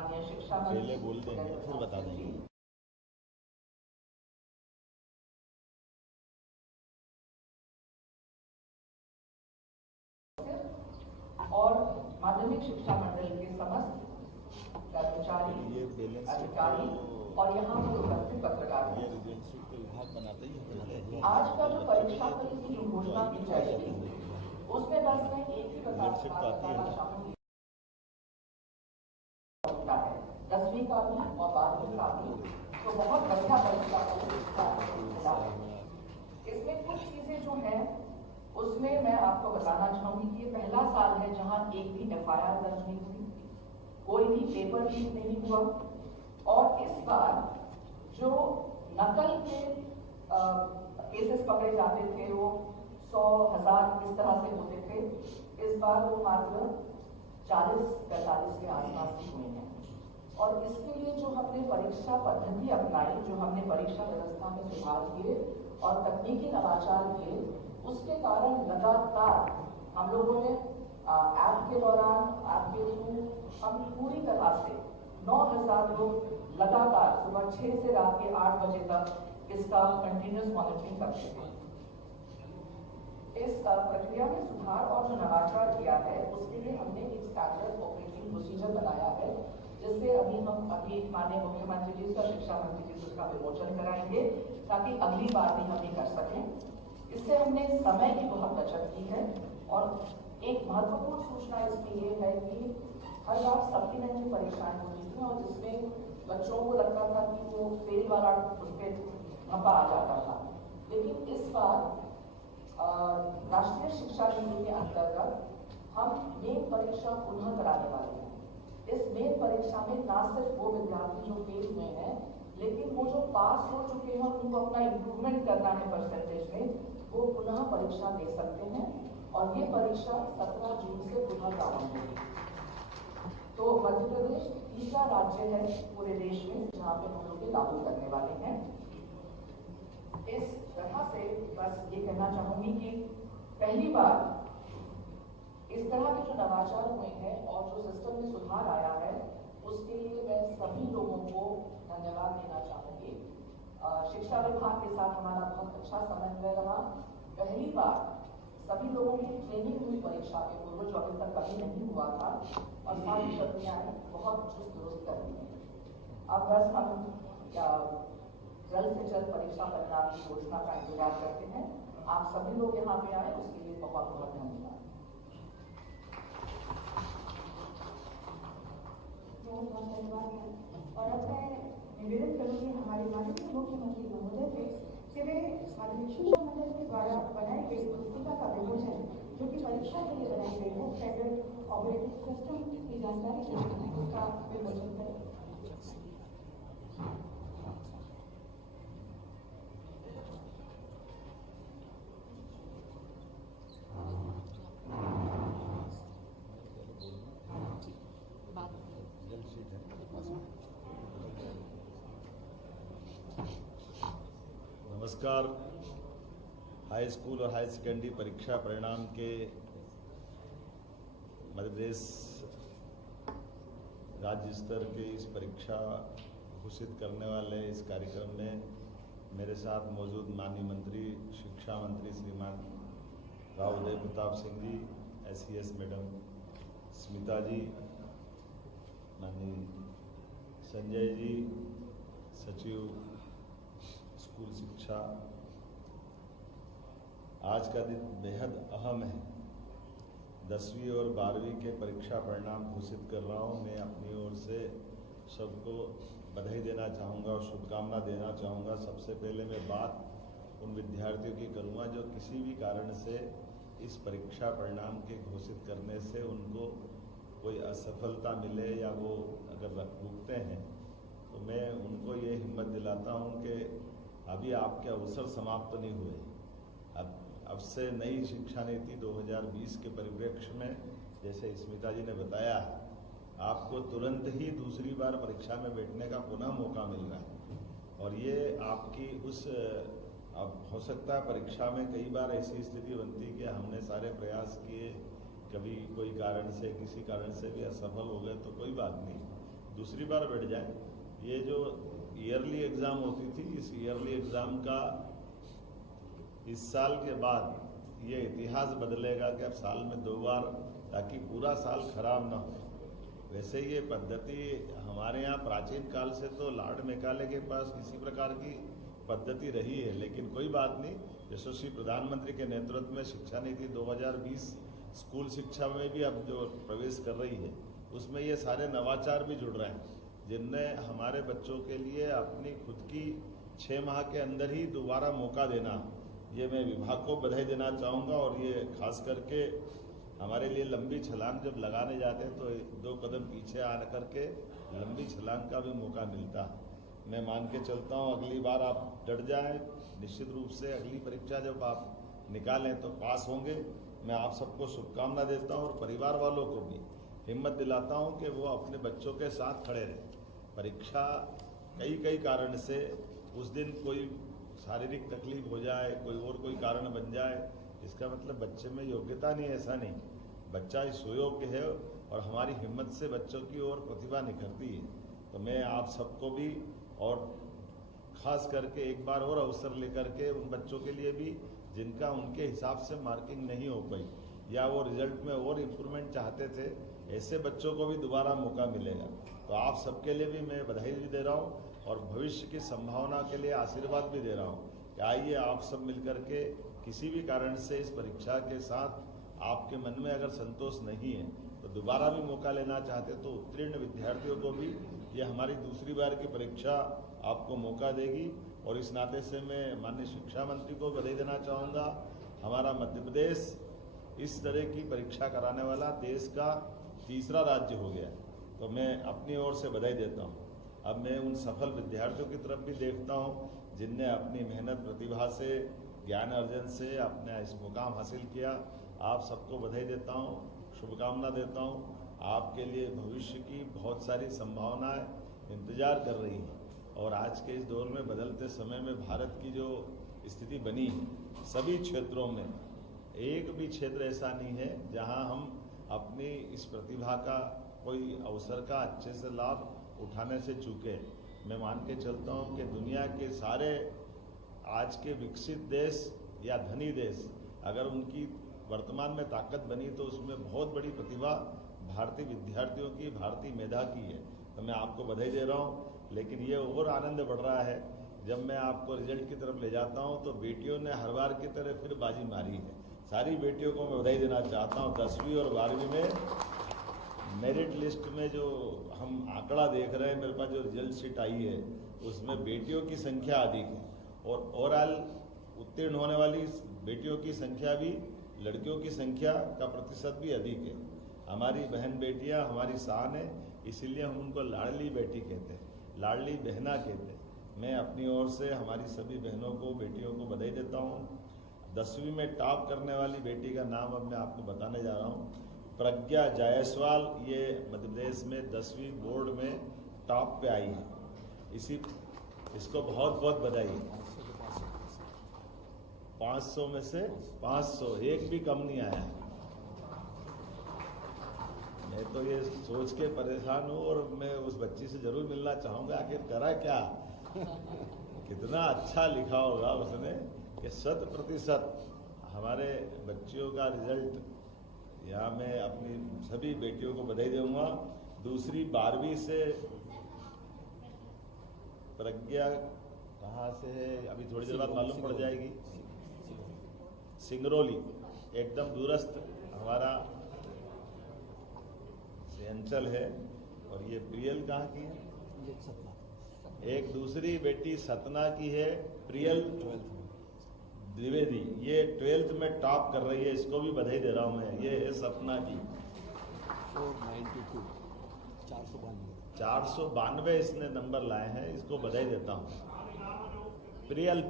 माननीय शिक्षा पहले बोल देंगे फिर बता देंगे। और माध्यमिक शिक्षा मंडल के समस्त कर्मचारी, अधिकारी और यहाँ पर उपस्थित पत्रकार आज का जो परीक्षा फल की जो घोषणा की जाएगी उसमें बस मैं एक ही बताना चाहूंगी, 10वीं का भी और 12वीं का भी तो बहुत बढ़िया परीक्षा मिला। इसमें कुछ चीजें जो हैं उसमें मैं आपको बताना चाहूंगी कि ये पहला साल है जहां एक भी FIR दर्ज नहीं हुई, कोई भी पेपर लीक नहीं हुआ और इस बार जो नकल के केसेस पकड़े जाते थे वो 100,000 इस तरह से होते थे, इस बार वो मात्र 40-45 के आसपास ही हुए हैं। और इसके लिए जो हमने परीक्षा पद्धति अपनाई, जो हमने परीक्षा व्यवस्था में सुधार किए और तकनीकी नवाचार किए, उसके कारण लगातार हम लोगों ने ऐप के दौरान, ऐप के थ्रू हम पूरी तरह से 9,000 लोग लगातार सुबह 6 से रात के 8 बजे तक इसका कंटिन्यूस मॉनिटरिंग करते थे। इस प्रक्रिया में सुधार और जो नवाचार किया है उसके लिए हमने एक स्टैंडर्ड ऑपरेटिंग प्रोसीजर बनाया है, जिससे अभी माननीय मुख्यमंत्री जी का, शिक्षा मंत्री जी उसका विमोचन कराएंगे ताकि अगली बार भी हम ये कर सकें। इससे हमने समय की बहुत बचत की है और एक महत्वपूर्ण सूचना इसमें ये है कि हर बार सप्लीमेंट्री परीक्षाएं होती थी और जिसमें बच्चों को लगता था कि वो फेल वाला उस पर धब्बा आ जाता था, लेकिन इस बार राष्ट्रीय शिक्षा नीति के अंतर्गत हम मेन परीक्षा पुनः कराने वाले हैं। इस मेन परीक्षा में न सिर्फ वो विद्यार्थी जो फेल हुए हैं, लेकिन वो जो पास हो चुके हैं उनको अपना इम्प्रूवमेंट करना है परसेंटेज में, वो पुनः परीक्षा दे सकते हैं और ये परीक्षा 17 जून से पुनः प्रारंभ होगी। तो मध्य प्रदेश तीसरा राज्य है पूरे देश में जहाँ पे हम लोग लागू करने वाले हैं। इस तरह से बस ये कहना चाहूंगी कि पहली बार इस तरह के जो नवाचार हुए हैं और जो सिस्टम में सुधार आया है उसके लिए मैं सभी लोगों को धन्यवाद देना चाहूंगी। शिक्षा विभाग के साथ हमारा बहुत अच्छा समन्वय रहा। पहली बार सभी लोगों की ट्रेनिंग हुई परीक्षा के पूर्व, जो अभी तक कभी नहीं हुआ था, और सारी प्रक्रियाएं बहुत चुस्त दुरुस्त कर दी हैं। अब बस हम जल्द से जल्द परीक्षा परिणाम की घोषणा का इंतजार करते हैं। आप सभी लोग यहाँ पे आए उसके लिए बहुत बहुत धन्यवाद। बहुत बहुत धन्यवाद है। और अब मैं निवेदन करूँगी हमारे माननीय मुख्यमंत्री महोदय से कि वे माध्यमिक शिक्षा मंडल के द्वारा बनाई गई पुस्तिका का विमोचन, जो कि परीक्षा के लिए बनाई गई है, स्टैंडर्ड ऑपरेटिंग सिस्टम की जानकारी उसका विमोचन करें। नमस्कार। हाई स्कूल और हाई सेकेंडरी परीक्षा परिणाम के मध्य प्रदेश राज्य स्तर के इस परीक्षा घोषित करने वाले इस कार्यक्रम में मेरे साथ मौजूद माननीय मंत्री, शिक्षा मंत्री श्रीमान राव उदय प्रताप सिंह जी, SES मैडम स्मिता जी, माननीय संजय जी, सचिव स्कूल शिक्षा। आज का दिन बेहद अहम है। 10वीं और 12वीं के परीक्षा परिणाम घोषित कर रहा हूँ। मैं अपनी ओर से सबको बधाई देना चाहूँगा और शुभकामना देना चाहूँगा। सबसे पहले मैं बात उन विद्यार्थियों की करूँगा जो किसी भी कारण से इस परीक्षा परिणाम के घोषित करने से उनको कोई असफलता मिले या वो अगर रुकते हैं, तो मैं उनको ये हिम्मत दिलाता हूँ कि अभी आपके अवसर समाप्त नहीं हुए। अब से नई शिक्षा नीति 2020 के परिप्रेक्ष्य में, जैसे स्मिता जी ने बताया, आपको तुरंत ही दूसरी बार परीक्षा में बैठने का पुनः मौका मिल रहा है। और ये आपकी अब हो सकता है परीक्षा में कई बार ऐसी स्थिति बनती कि हमने सारे प्रयास किए, कभी कोई कारण से, किसी कारण से भी असफल हो गए, तो कोई बात नहीं, दूसरी बार बैठ जाए। ये जो ईयरली एग्ज़ाम होती थी, इस ईयरली एग्ज़ाम का इस साल के बाद ये इतिहास बदलेगा कि अब साल में 2 बार, ताकि पूरा साल खराब ना हो। वैसे ये पद्धति हमारे यहाँ प्राचीन काल से तो लॉर्ड मेकाले के पास इसी प्रकार की पद्धति रही है, लेकिन कोई बात नहीं। यशस्वी प्रधानमंत्री के नेतृत्व में शिक्षा नीति 2020 स्कूल शिक्षा में भी अब जो प्रवेश कर रही है, उसमें ये सारे नवाचार भी जुड़ रहे हैं, जिनमें हमारे बच्चों के लिए अपनी खुद की 6 माह के अंदर ही दोबारा मौका देना, ये मैं विभाग को बधाई देना चाहूँगा। और ये खास करके हमारे लिए लंबी छलांग जब लगाने जाते हैं तो 2 कदम पीछे आ करके लंबी छलांग का भी मौका मिलता है। मैं मान के चलता हूँ अगली बार आप डट जाएं, निश्चित रूप से अगली परीक्षा जब आप निकालें तो पास होंगे। मैं आप सबको शुभकामना देता हूँ और परिवार वालों को भी हिम्मत दिलाता हूँ कि वो अपने बच्चों के साथ खड़े रहें। परीक्षा कई कारण से उस दिन कोई शारीरिक तकलीफ हो जाए, कोई कारण बन जाए, इसका मतलब बच्चे में योग्यता नहीं, ऐसा नहीं। बच्चा इस सुयोग्य है और हमारी हिम्मत से बच्चों की ओर प्रतिभा निखरती है। तो मैं आप सबको भी और खास करके एक बार और अवसर लेकर के उन बच्चों के लिए भी जिनका उनके हिसाब से मार्किंग नहीं हो पाई या वो रिजल्ट में और इम्प्रूवमेंट चाहते थे, ऐसे बच्चों को भी दोबारा मौका मिलेगा। तो आप सबके लिए भी मैं बधाई भी दे रहा हूँ और भविष्य की संभावना के लिए आशीर्वाद भी दे रहा हूँ कि आइए आप सब मिलकर के किसी भी कारण से इस परीक्षा के साथ आपके मन में अगर संतोष नहीं है तो दोबारा भी मौका लेना चाहते तो उत्तीर्ण विद्यार्थियों को भी ये हमारी दूसरी बार की परीक्षा आपको मौका देगी। और इस नाते से मैं माननीय शिक्षा मंत्री को बधाई देना चाहूँगा। हमारा मध्य प्रदेश इस तरह की परीक्षा कराने वाला देश का तीसरा राज्य हो गया, तो मैं अपनी ओर से बधाई देता हूँ। अब मैं उन सफल विद्यार्थियों की तरफ भी देखता हूँ जिनने अपनी मेहनत प्रतिभा से, ज्ञान अर्जन से अपना इस मुकाम हासिल किया। आप सबको बधाई देता हूँ, शुभकामना देता हूँ। आपके लिए भविष्य की बहुत सारी संभावनाएं इंतजार कर रही हैं और आज के इस दौर में बदलते समय में भारत की जो स्थिति बनी है, सभी क्षेत्रों में एक भी क्षेत्र ऐसा नहीं है जहां हम अपनी इस प्रतिभा का, कोई अवसर का अच्छे से लाभ उठाने से चूके। मैं मान के चलता हूं कि दुनिया के सारे आज के विकसित देश या धनी देश अगर उनकी वर्तमान में ताकत बनी तो उसमें बहुत बड़ी प्रतिभा भारतीय विद्यार्थियों की, भारतीय मेधा की है। तो मैं आपको बधाई दे रहा हूँ। लेकिन ये और आनंद बढ़ रहा है जब मैं आपको रिजल्ट की तरफ ले जाता हूँ तो बेटियों ने हर बार की तरह फिर बाजी मारी है। सारी बेटियों को मैं बधाई देना चाहता हूँ। 10वीं और 12वीं में मेरिट लिस्ट में जो हम आंकड़ा देख रहे हैं, मेरे पास जो रिजल्ट शीट आई है उसमें बेटियों की संख्या अधिक है और ओवरऑल उत्तीर्ण होने वाली बेटियों की संख्या भी लड़कियों की संख्या का प्रतिशत भी अधिक है। हमारी बहन बेटियां हमारी शान है, इसीलिए हम उनको लाडली बेटी कहते हैं, लाडली बहना कहते हैं। मैं अपनी ओर से हमारी सभी बहनों को, बेटियों को बधाई देता हूँ। 10वीं में टॉप करने वाली बेटी का नाम अब मैं आपको बताने जा रहा हूँ, प्रज्ञा जायसवाल। ये मध्य प्रदेश में 10वीं बोर्ड में टॉप पे आई है। इसको बहुत बहुत बधाई। 500 में से 500, एक भी कम नहीं आया। मैं तो ये सोच के परेशान हूँ और मैं उस बच्ची से जरूर मिलना चाहूँगा, आखिर करा क्या, कितना अच्छा लिखा होगा उसने कि 100% हमारे बच्चियों का रिजल्ट। यहाँ मैं अपनी सभी बेटियों को बधाई दूंगा। दूसरी 12वीं से प्रज्ञा कहाँ से है अभी थोड़ी देर बाद मालूम पड़ जाएगी। सिंगरौली, एकदम दूरस्थ हमारा अंचल है। और ये प्रियल कहाँ की है? एक दूसरी बेटी सतना की है, प्रियल द्विवेदी। ये 12th में टॉप कर रही है, इसको भी बधाई दे रहा हूँ मैं। ये है सतना की 492 इसने नंबर लाए हैं, इसको बधाई देता हूँ। प्रियल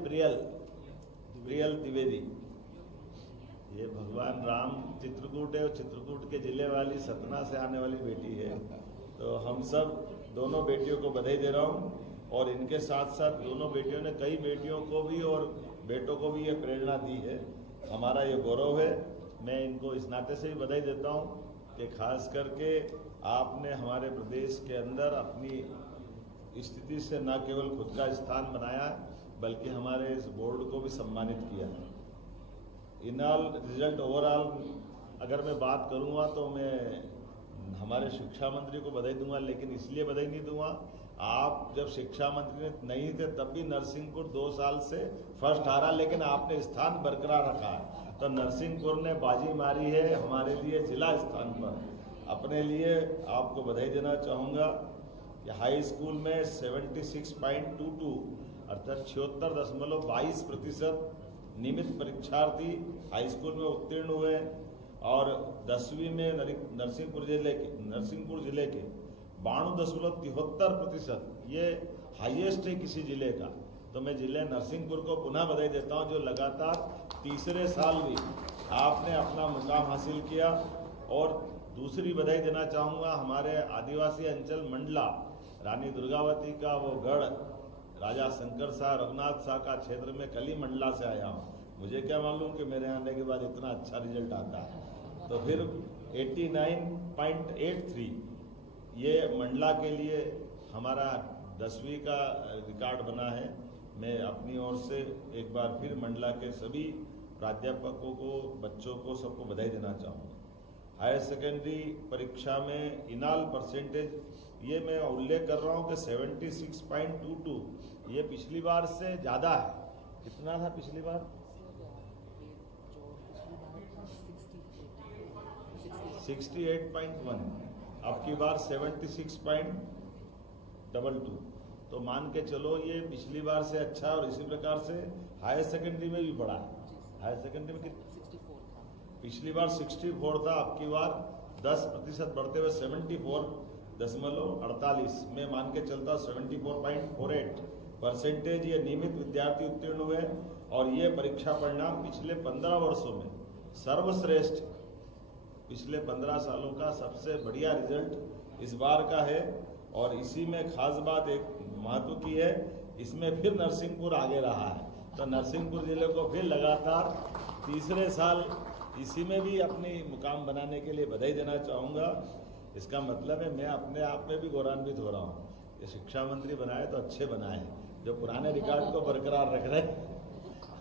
द्विवेदी। ये भगवान राम चित्रकूट है और चित्रकूट के जिले वाली सतना से आने वाली बेटी है। तो हम सब दोनों बेटियों को बधाई दे रहा हूँ और इनके साथ साथ दोनों बेटियों ने कई बेटियों को भी और बेटों को भी ये प्रेरणा दी है। हमारा ये गौरव है। मैं इनको इस नाते से भी बधाई देता हूँ कि खास करके आपने हमारे प्रदेश के अंदर अपनी स्थिति से न केवल खुद का स्थान बनाया बल्कि हमारे इस बोर्ड को भी सम्मानित किया। इनाल रिजल्ट ओवरऑल अगर मैं बात करूंगा तो मैं हमारे शिक्षा मंत्री को बधाई दूंगा, लेकिन इसलिए बधाई नहीं दूंगा, आप जब शिक्षा मंत्री नहीं थे तब भी नरसिंहपुर 2 साल से फर्स्ट आ रहा, लेकिन आपने स्थान बरकरार रखा है। तो नरसिंहपुर ने बाजी मारी है हमारे लिए जिला स्थान पर। अपने लिए आपको बधाई देना चाहूँगा कि हाई स्कूल में 76.22 अर्थात 76.22% नियमित परीक्षार्थी हाई स्कूल में उत्तीर्ण हुए और 10वीं में नरसिंहपुर जिले के 92.73%, ये हाईएस्ट है किसी जिले का। तो मैं जिले नरसिंहपुर को पुनः बधाई देता हूं, जो लगातार तीसरे साल भी आपने अपना मुकाम हासिल किया। और दूसरी बधाई देना चाहूँगा हमारे आदिवासी अंचल मंडला रानी दुर्गावती का वो गढ़ राजा शंकर शाह रघुनाथ शाह का क्षेत्र में कली मंडला से आया हूँ। मुझे क्या मालूम कि मेरे आने के बाद इतना अच्छा रिजल्ट आता है। तो फिर 89.83 ये मंडला के लिए हमारा 10वीं का रिकॉर्ड बना है। मैं अपनी ओर से एक बार फिर मंडला के सभी प्राध्यापकों को, बच्चों को, सबको बधाई देना चाहूँगा। हायर सेकेंडरी परीक्षा में इनाल परसेंटेज ये मैं उल्लेख कर रहा हूँ कि 76.22, ये पिछली बार से ज़्यादा है। कितना था पिछली बार? 68.1, अब की बार 76.22। तो मान के चलो ये पिछली बार से अच्छा है। और इसी प्रकार से हायर सेकेंडरी में भी बढ़ा है। हायर सेकेंडरी में 64 था, पिछली बार 64 था, अब की बार 10% बढ़ते हुए 74.48 में मान के चलता 74.48% ये नियमित विद्यार्थी उत्तीर्ण हुए। और ये परीक्षा परिणाम पिछले 15 वर्षों में सर्वश्रेष्ठ, पिछले 15 सालों का सबसे बढ़िया रिजल्ट इस बार का है। और इसी में खास बात एक महत्व की है, इसमें फिर नरसिंहपुर आगे रहा है। तो नरसिंहपुर जिले को फिर लगातार तीसरे साल इसी में भी अपनी मुकाम बनाने के लिए बधाई देना चाहूँगा। इसका मतलब है मैं अपने आप में भी गौरवान्वित हो रहा हूँ कि शिक्षा मंत्री बनाए तो अच्छे बनाए, जो पुराने रिकॉर्ड को बरकरार रख रहे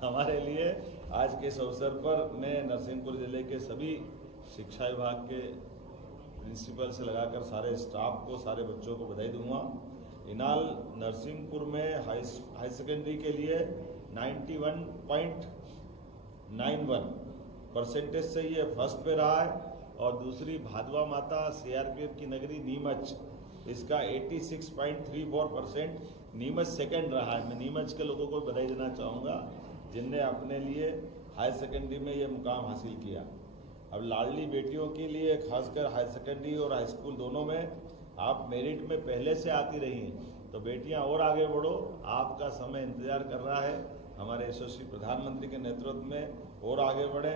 हमारे लिए। आज के इस अवसर पर मैं नरसिंहपुर जिले के सभी शिक्षा विभाग के प्रिंसिपल से लगाकर सारे स्टाफ को, सारे बच्चों को बधाई दूंगा। इनाल नरसिंहपुर में हाई सेकेंडरी के लिए 91.91% से ये फर्स्ट पे रहा है। और दूसरी भादवा माता CRPF की नगरी नीमच, इसका 86.34%, नीमच सेकंड रहा है। मैं नीमच के लोगों को बधाई देना चाहूँगा जिनने अपने लिए हायर सेकेंडरी में ये मुकाम हासिल किया। अब लाडली बेटियों के लिए खासकर हायर सेकेंडरी और हाई स्कूल दोनों में आप मेरिट में पहले से आती रही हैं, तो बेटियां और आगे बढ़ो, आपका समय इंतजार कर रहा है। हमारे यशस्वी प्रधानमंत्री के नेतृत्व में और आगे बढ़े।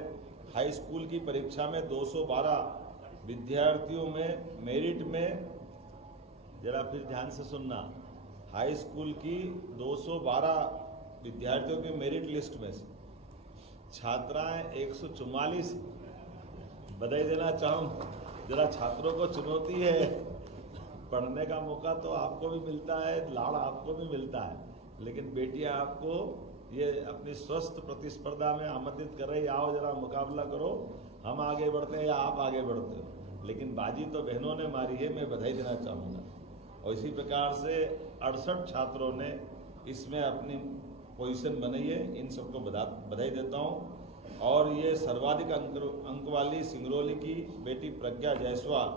हाई स्कूल की परीक्षा में 212 विद्यार्थियों में मेरिट में, जरा फिर ध्यान से सुनना, हाई स्कूल की 212 विद्यार्थियों के मेरिट लिस्ट में से छात्राएं 144। बधाई देना चाहूँ। जरा छात्रों को चुनौती है, पढ़ने का मौका तो आपको भी मिलता है, लाड़ आपको भी मिलता है, लेकिन बेटियां आपको ये अपनी स्वस्थ प्रतिस्पर्धा में आमंत्रित कर रही, आओ जरा मुकाबला करो, हम आगे बढ़ते हैं या आप आगे बढ़ते हो। लेकिन बाजी तो बहनों ने मारी है, मैं बधाई देना चाहूँगा। और इसी प्रकार से 68 छात्रों ने इसमें अपनी पोजीशन बनाई है, इन सबको बधाई देता हूँ। और ये सर्वाधिक अंक वाली सिंगरौली की बेटी प्रज्ञा जायसवाल,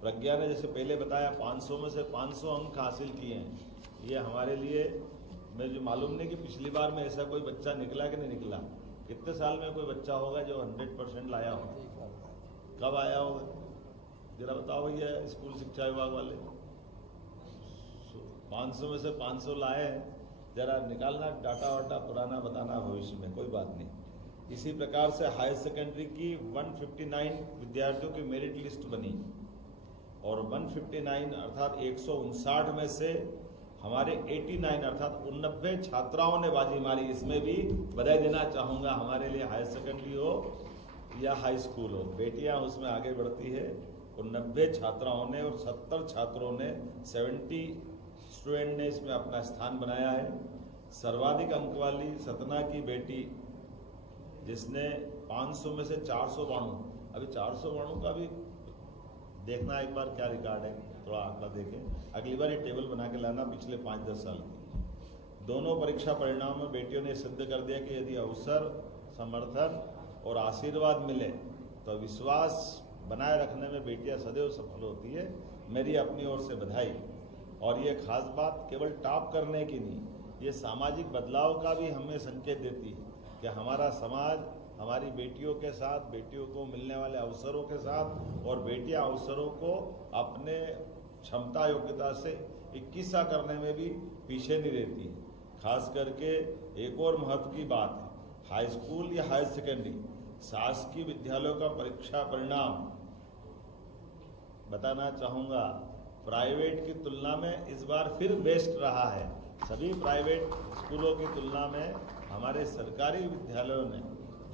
प्रज्ञा ने जैसे पहले बताया 500 में से 500 अंक हासिल किए हैं। ये हमारे लिए, मुझे मालूम नहीं कि पिछली बार में ऐसा कोई बच्चा निकला कि नहीं निकला। कितने साल में कोई बच्चा होगा जो 100% लाया हो? कब आया होगा जरा बताओ भैया, स्कूल शिक्षा विभाग वाले। 500 में से 500 लाए हैं, जरा निकालना डाटा वाटा पुराना, बताना भविष्य में, कोई बात नहीं। इसी प्रकार से हायर सेकेंडरी की 159 विद्यार्थियों की मेरिट लिस्ट बनी और 159 अर्थात 159 में से हमारे 89 अर्थात 89 छात्राओं ने बाजी मारी। इसमें भी बधाई देना चाहूँगा। हमारे लिए हायर सेकेंडरी हो या हाई स्कूल हो, बेटियां उसमें आगे बढ़ती है और 90 छात्राओं ने और 70 छात्रों ने 70 स्टूडेंट ने इसमें अपना स्थान बनाया है। सर्वाधिक अंक वाली सतना की बेटी जिसने 500 में से 492, अभी 492 का भी देखना एक बार क्या रिकॉर्ड है, थोड़ा आंकड़ा देखें, अगली बार ये टेबल बना के लाना पिछले 5-10 साल की। दोनों परीक्षा परिणाम में बेटियों ने सिद्ध कर दिया कि यदि अवसर, समर्थन और आशीर्वाद मिले तो विश्वास बनाए रखने में बेटियां सदैव सफल होती है। मेरी अपनी ओर से बधाई। और ये खास बात केवल टॉप करने की नहीं, ये सामाजिक बदलाव का भी हमें संकेत देती है कि हमारा समाज हमारी बेटियों के साथ, बेटियों को मिलने वाले अवसरों के साथ, और बेटियां अवसरों को अपने क्षमता योग्यता से इक्किसा करने में भी पीछे नहीं रहती है। खास करके एक और महत्व की बात है, हाई स्कूल या हायर सेकेंडरी शासकीय विद्यालयों का परीक्षा परिणाम बताना चाहूँगा, प्राइवेट की तुलना में इस बार फिर बेस्ट रहा है। सभी प्राइवेट स्कूलों की तुलना में हमारे सरकारी विद्यालयों ने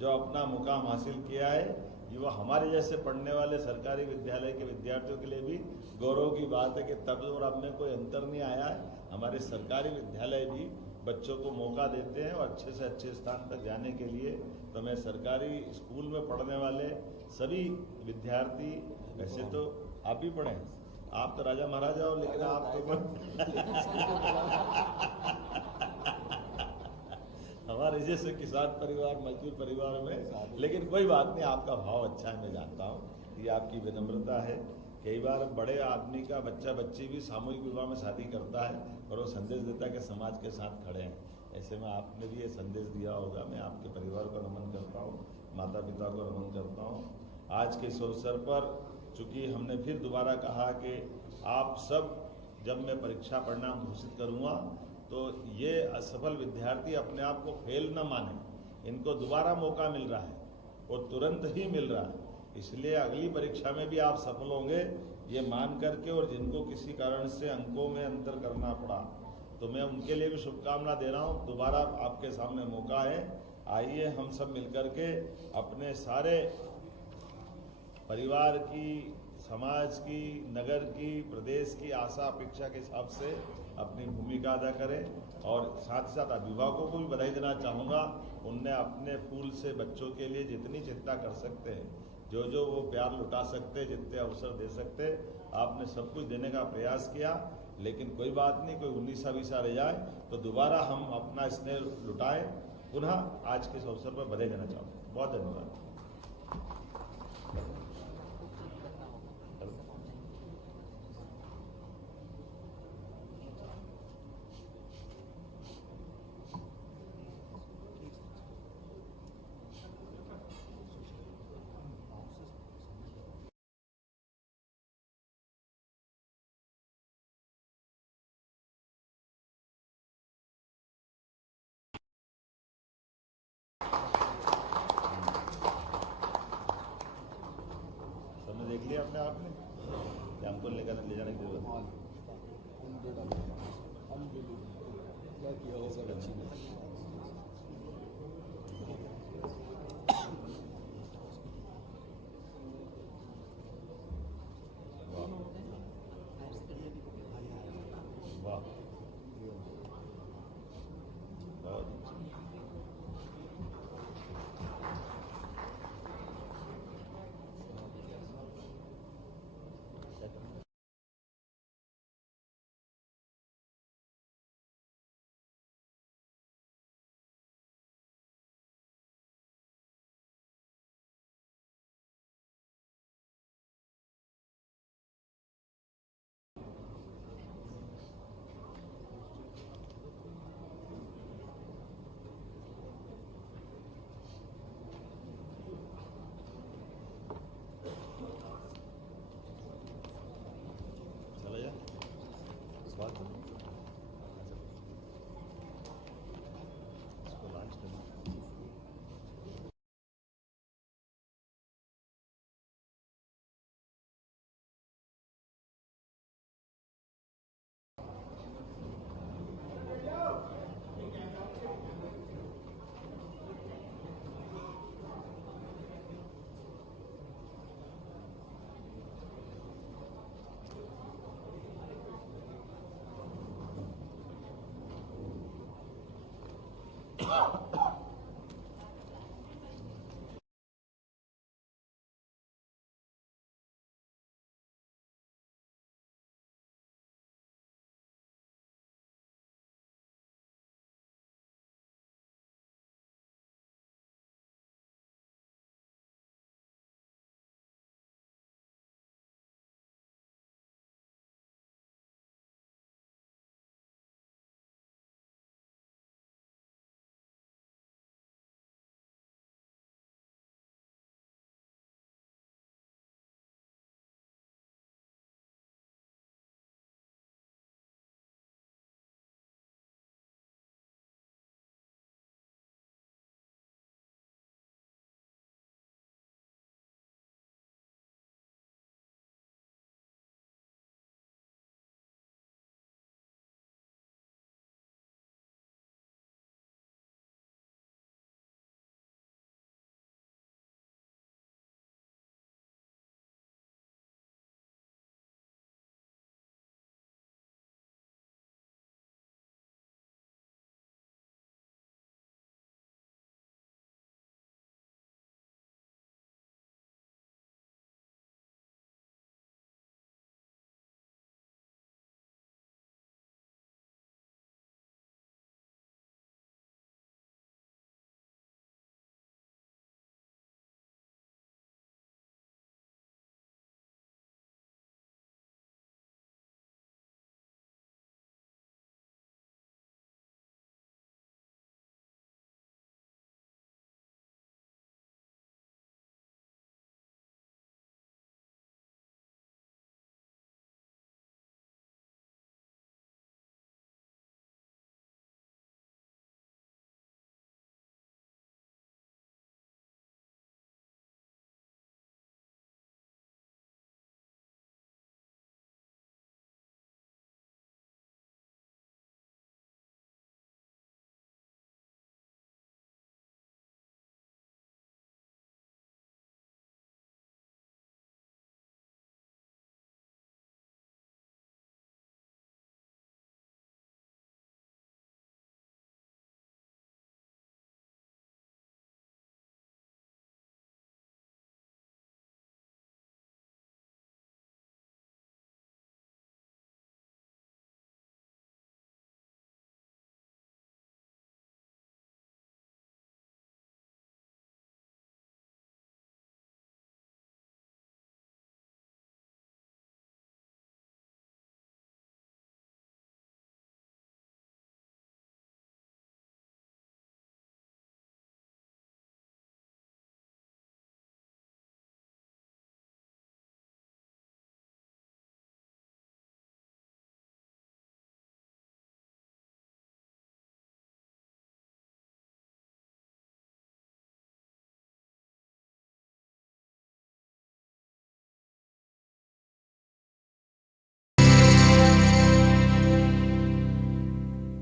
जो अपना मुकाम हासिल किया है, ये वो हमारे जैसे पढ़ने वाले सरकारी विद्यालय के विद्यार्थियों के लिए भी गौरव की बात है कि तब और अब में कोई अंतर नहीं आया है। हमारे सरकारी विद्यालय भी बच्चों को मौका देते हैं और अच्छे से अच्छे स्थान तक जाने के लिए। तो मैं सरकारी स्कूल में पढ़ने वाले सभी विद्यार्थी, वैसे तो आप भी पढ़ें, आप तो राजा महाराजा हो, लेकिन आप तो हमारे जैसे किसान परिवार, मजदूर परिवार में, लेकिन कोई बात नहीं, आपका भाव अच्छा है, मैं जानता हूँ, ये आपकी विनम्रता है। कई बार बड़े आदमी का बच्चा बच्ची भी सामूहिक विवाह में शादी करता है और वो संदेश देता है कि समाज के साथ खड़े हैं। ऐसे में आपने भी ये संदेश दिया होगा। मैं आपके परिवार को नमन करता हूँ, माता पिता को नमन करता हूँ। आज के इस अवसर पर चूँकि हमने फिर दोबारा कहा कि आप सब, जब मैं परीक्षा परिणाम घोषित करूँगा तो ये असफल विद्यार्थी अपने आप को फेल न माने, इनको दोबारा मौका मिल रहा है और तुरंत ही मिल रहा है। इसलिए अगली परीक्षा में भी आप सफल होंगे ये मान करके, और जिनको किसी कारण से अंकों में अंतर करना पड़ा तो मैं उनके लिए भी शुभकामना दे रहा हूँ। दोबारा आपके सामने मौका है, आइए हम सब मिलकर के अपने सारे परिवार की, समाज की, नगर की, प्रदेश की आशा अपेक्षा के हिसाब से अपनी भूमिका अदा करें। और साथ ही साथ अभिभावकों को भी बधाई देना चाहूँगा, उनने अपने फूल से बच्चों के लिए जितनी चिंता कर सकते हैं, जो जो वो प्यार लुटा सकते, जितने अवसर दे सकते, आपने सब कुछ देने का प्रयास किया। लेकिन कोई बात नहीं, कोई 19-20 रह जाए तो दोबारा हम अपना स्नेह लुटाएं। पुनः आज के इस अवसर पर बधाई देना चाहूँगा। बहुत धन्यवाद। देख लिया अपने आप ने, हमको ले जाने की जरूरत क्या किया होगा बच्ची ने।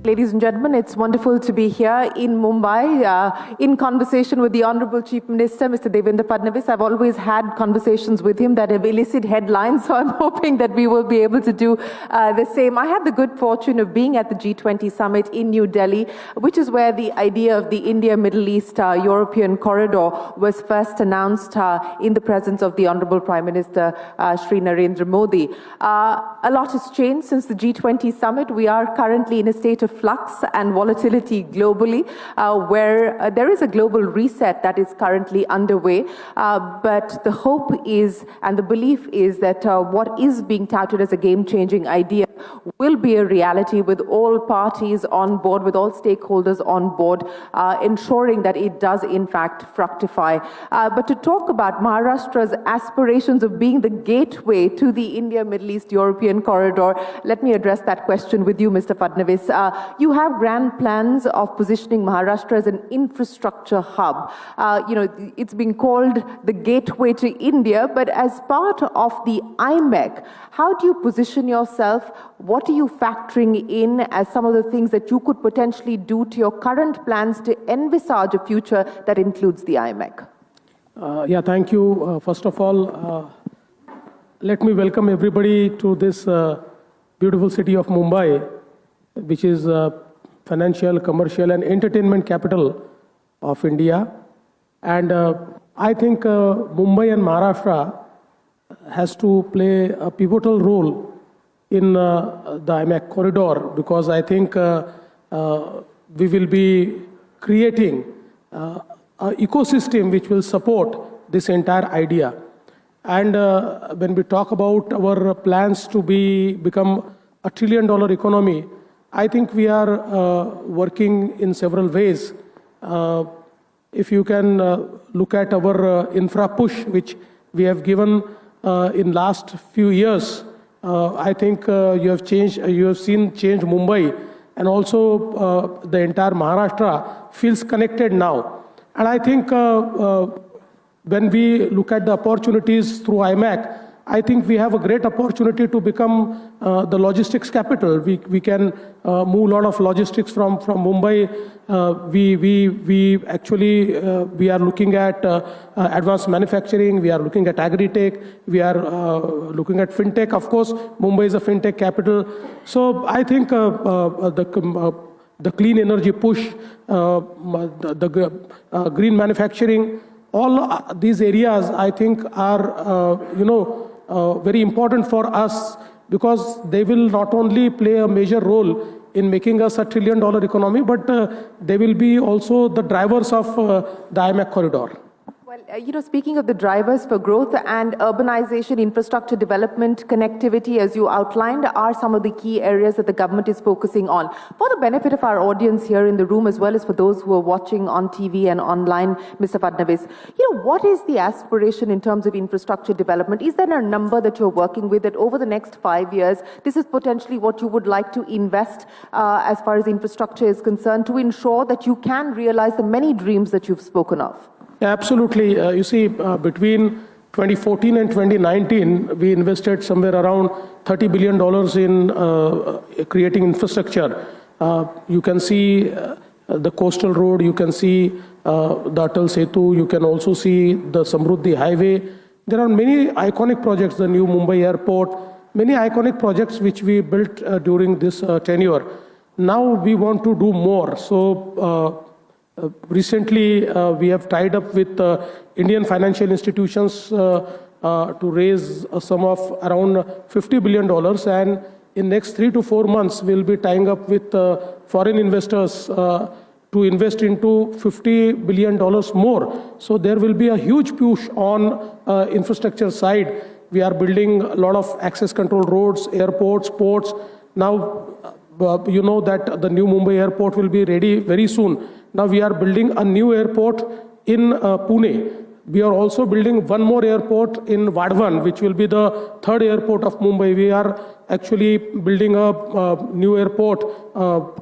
Ladies and gentlemen, it's wonderful to be here in Mumbai in conversation with the Honorable Chief Minister, Mr. Devendra Fadnavis. I've always had conversations with him that have elicited headlines, so I'm hoping that we will be able to do the same. I had the good fortune of being at the G20 summit in New Delhi, which is where the idea of the India-Middle East European corridor was first announced in the presence of the Honorable Prime Minister, Shri Narendra Modi. A lot has changed since the G20 summit. We are currently in a state of flux and volatility globally, where there is a global reset that is currently underway. But the hope is, and the belief is, that what is being touted as a game-changing idea will be a reality, with all parties on board, with all stakeholders on board, ensuring that it does in fact fructify. But to talk about Maharashtra's aspirations of being the gateway to the India-Middle East European corridor, let me address that question with you, Mr. Fadnavis. You have grand plans of positioning Maharashtra as an infrastructure hub. It's been called the gateway to India, but as part of the IMEC, how do you position yourself? What are you factoring in as some of the things that you could potentially do to your current plans to envisage a future that includes the IMEC? Thank you. First of all, let me welcome everybody to this beautiful city of Mumbai, which is financial, commercial, and entertainment capital of India. And I think Mumbai and Maharashtra has to play a pivotal role in the IMEC corridor, because I think we will be creating an ecosystem which will support this entire idea. And when we talk about our plans to become a $1 trillion economy, I think we are working in several ways. If you can look at our infra push, which we have given in last few years, I think you have seen change Mumbai, and also the entire Maharashtra feels connected now. And I think when we look at the opportunities through IMEC, I think we have a great opportunity to become the logistics capital. We can move a lot of logistics from Mumbai. We actually we are looking at advanced manufacturing. We are looking at agri-tech. We are looking at fintech. Of course, Mumbai is a fintech capital. So I think the clean energy push, the green manufacturing, all these areas I think are very important for us, because they will not only play a major role in making us a $1 trillion economy, but they will be also the drivers of the IMEC corridor. Well, speaking of the drivers for growth and urbanization, infrastructure development, connectivity, as you outlined, are some of the key areas that the government is focusing on. For the benefit of our audience here in the room, as well as for those who are watching on TV and online, Mr. Fadnavis, what is the aspiration in terms of infrastructure development? Is there a number that you're working with that over the next 5 years, this is potentially what you would like to invest as far as infrastructure is concerned, to ensure that you can realize the many dreams that you've spoken of? Absolutely. You see, between 2014 and 2019, we invested somewhere around $30 billion in creating infrastructure. You can see the coastal road, you can see the Atal Setu, you can also see the Samruddhi Highway. There are many iconic projects, the new Mumbai airport, many iconic projects which we built during this tenure. Now we want to do more. So recently, we have tied up with Indian financial institutions to raise a sum of around $50 billion. And in next 3 to 4 months, we'll be tying up with foreign investors to invest into $50 billion more. So there will be a huge push on infrastructure side. We are building a lot of access control roads, airports, ports. Now, you know that the new Mumbai airport will be ready very soon. Now we are building a new airport in Pune. We are also building one more airport in Vadhavan, which will be the third airport of Mumbai. We are actually building a new airport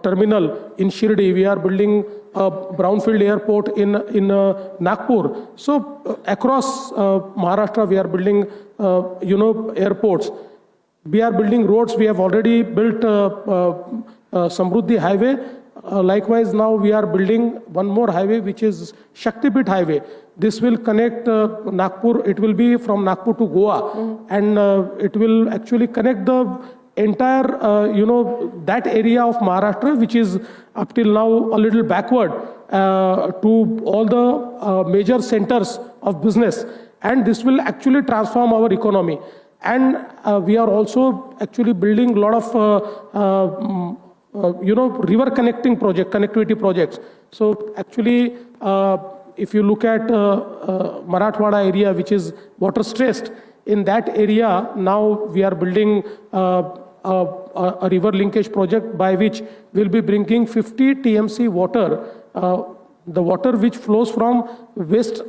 terminal in Shirdi. We are building a brownfield airport in Nagpur. So across Maharashtra, we are building airports. We are building roads. We have already built Samruddhi Highway. Likewise, now we are building one more highway, which is Shaktipit Highway. This will connect Nagpur. It will be from Nagpur to Goa, and it will actually connect the entire, that area of Maharashtra, which is up till now a little backward, to all the major centers of business. And this will actually transform our economy. And we are also actually building a lot of river connectivity projects. So actually, if you look at Marathwada area, which is water stressed, in that area, now we are building a river linkage project by which we'll be bringing 50 TMC water, the water which flows from west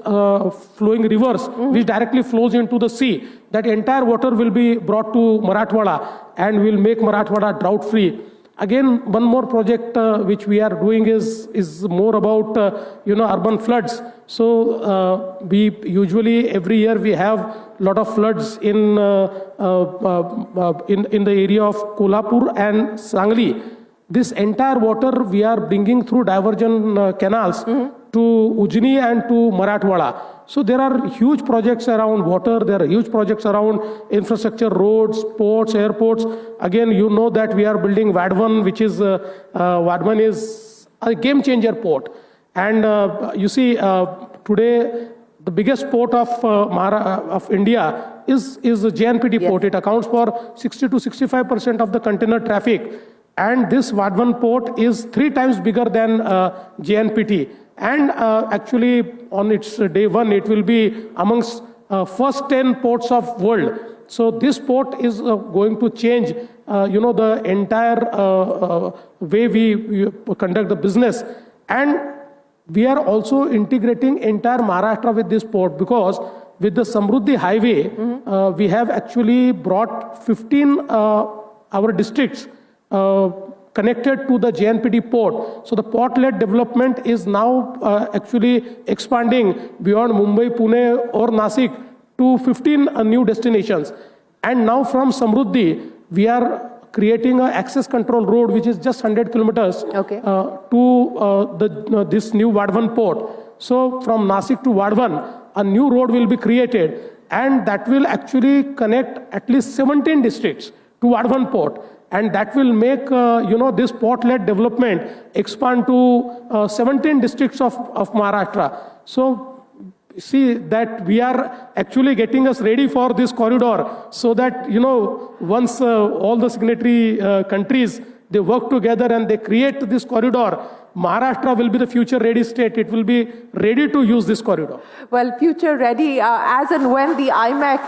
flowing rivers, which directly flows into the sea. That entire water will be brought to Marathwada and will make Marathwada drought free. Again, one more project which we are doing is more about urban floods. So we usually every year we have a lot of floods in the area of Kolhapur and Sangli. This entire water we are bringing through diversion canals to Ujni and to Marathwada. So there are huge projects around water, there are huge projects around infrastructure, roads, ports, airports. Again, you know that we are building Vadhavan, which is, Vadhavan is a game changer port. And you see, today, the biggest port of India is the JNPT port. It accounts for 60 to 65% of the container traffic. And this Vadhavan port is 3 times bigger than JNPT. And actually, on its day one, it will be amongst first 10 ports of world. So this port is going to change, the entire way we conduct the business. And we are also integrating entire Maharashtra with this port, because with the Samruddhi Highway, we have actually brought 15 our districts connected to the JNPT port. So the port-led development is now actually expanding beyond Mumbai, Pune or Nasik to 15 new destinations. And now from Samruddhi, we are creating an access control road which is just 100 kilometers to this new Vadhavan port. So from Nasik to Vadhavan, a new road will be created, and that will actually connect at least 17 districts to Vadhavan port. And that will make, this port-led development expand to 17 districts of Maharashtra. So see that we are actually getting us ready for this corridor, so that, once all the signatory countries, they work together and they create this corridor, Maharashtra will be the future ready state. It will be ready to use this corridor. Well, future ready as and when the IMEC